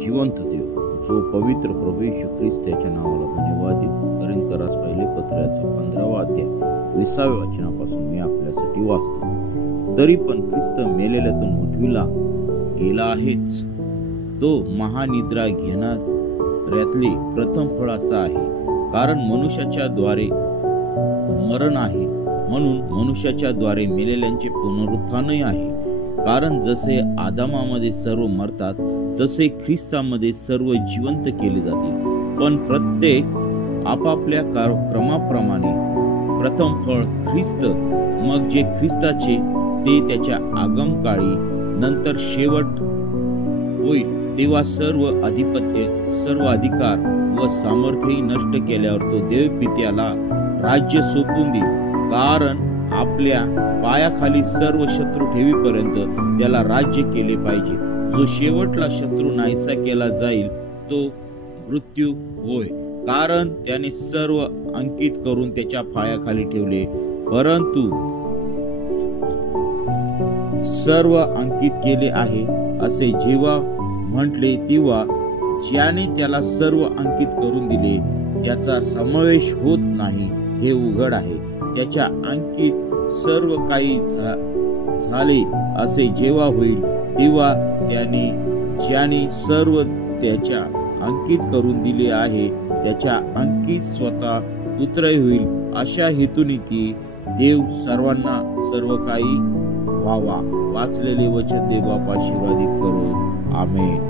जिवंत देव, जो पवित्र प्रभू येशू ख्रिस्त याच्या नावाला धन्यवाद देऊ. करिंथरास पहिले पत्राचा 15वा अध्याय 20व्या वचनापासून मी आपल्यासाठी वाचतो. तरी पण ख्रिस्त मेलेल्यातून उठविला गेला आहेच. तो महानिद्रा घेणाऱ्यातले प्रथम फळ असा आहे. कारण मनुष्याच्या द्वारे मरण आहे, म्हणून मनुष्याच्या द्वारे मेलेल्यांचे पुनरुत्थानही आहे. कारण जसे आदामामध्ये सर्व मरतात, तसे ख्रिस्तामध्ये सर्व जिवंत केले जातील. पण प्रत्येक आपापल्या क्रमाप्रमाणे प्रथम फळ ख्रिस्त, मग जे ख्रिस्ताचे ते त्याच्या आगमकाळी, नंतर शेवट होईल तेव्हा सर्व अधिपत्य, सर्व अधिकार व सामर्थ्यही नष्ट केल्यावर तो देव पित्याला राज्य सोपून देईल. कारण आपल्या पायाखाली सर्व शत्रू ठेवीपर्यंत त्याला राज्य केले पाहिजे. जो शेवटला शत्रू नाहीसा केला जाईल तो मृत्यू होय. कारण त्याने सर्व अंकित करून त्याच्या पायाखाली ठेवले. परंतु सर्व अंकित केले आहे असे जेव्हा म्हटले, तेव्हा ज्याने त्याला सर्व अंकित करून दिले त्याचा समावेश होत नाही हे उघड आहे. त्याच्या अंकित सर्व काही झाले असे जेव्हा होईल, तेव्हा ज्याने सर्व त्याच्या अंकित करून दिले आहे त्याच्या अंकित स्वतः पुत्रही होईल. अशा हेतूने की देव सर्वांना सर्व काही व्हावा. वाचलेले वचन देव बाप आशीर्वादित करो. आमेन.